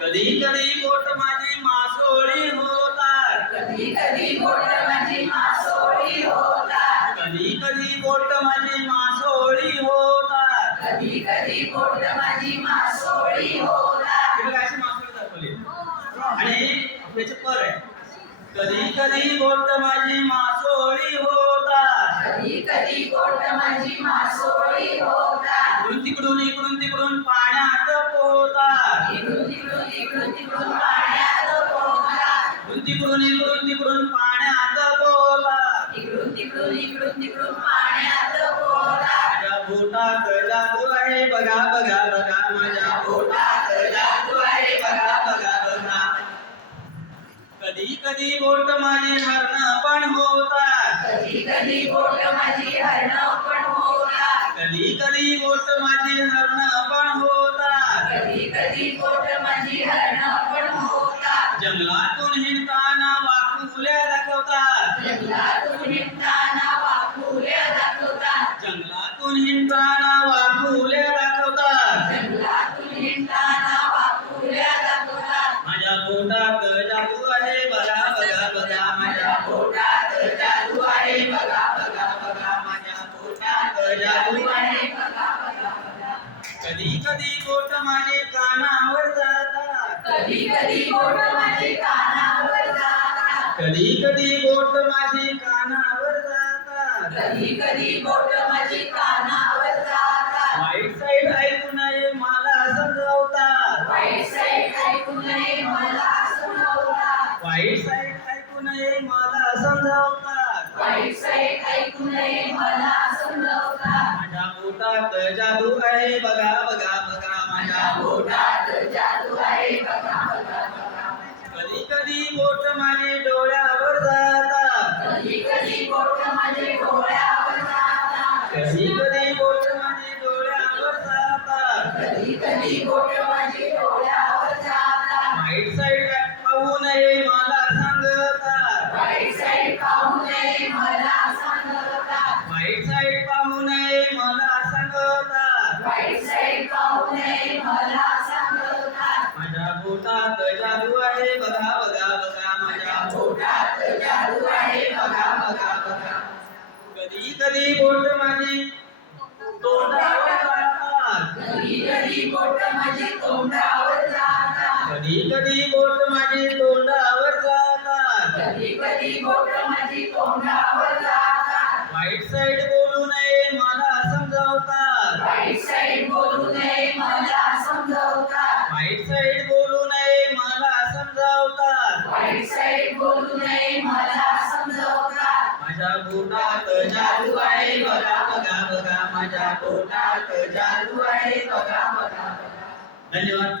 कधी कधी बोट माझी मासोळी होतात. कधी कधी बोट माझी मासोळी होतात. कधी कधी बोट माझी मासोळी होतात. कधी कधी बोट माझी मासोळी होतात. अशी मासोळी दाखवली. आणि त्याचे पर आहे. कधी कधी बोट माझी होतात कधी कधी बोट माझी मासोळी होतात? इकडून तिकडून इकडून तिकडून पाण्यात पोहतात. इकडून तिकडून इकडून तिकडून पाण्यात पोहतात. इकडून तिकडून इकडून तिकडून पाण्यात पोहतात. इकडून तिकडून इकडून तिकडून पाण्यात पोहतात. माझ्या बोटात जादू आहे बघा बघा बघा माझ्या बोटात जादू आहे बघा बघा बघा. कधी कधी बोट माझी हरण पण होतात. कधी कधी बोट माझी हरण पण होतात. कधी कधी बोट माझी हरण पण होतात. कधी कधी बोट माझी हरण पण होतात. जंगलातून हिंडताना वाकुल्या दाखवतात. जंगलातून हिंडताना वाकुल्या दाखवतात. जंगलातून हिंडताना वाकुल्या दाखवतात. जंगलातून हिंडताना वाकुल्या दाखवतात. माझ्या पोटात जादू आहे. बघा बघा बघा माझ्या पोटात जादू कधी कधी बोट माझे कानावर जातात. कधी कधी बोट माझी कानावर जातात. कधी कधी बोट माझी कानावर जातात. कधी कधी बोट माझी कानावर जातात. वाईट साईड ऐकू नये मला समजवतात. वाईट साईड ऐकू नये मला सुनावतात वाईट साईड ऐकू नये मला समजावतात. वाईट साईड ऐकू नये मला समजवतात माझ्या पोटात जादू आहे बघा बघा बघा माझ्या पोटात जादू आहे बघा बघा कधी कधी बोट माझे डोळ्या कधी कधी बोट माझी तोंडावर जातात. कधी कधी बोट माझी तोंडावर जातात. कधी कधी बोट माझी तोंडावर जातात. कधी कधी बोट माझी तोंडावर जातात वाईट साईड बोलू बघा माझ्या पोटात जादू आहे बघा बघा बघा. धन्यवाद.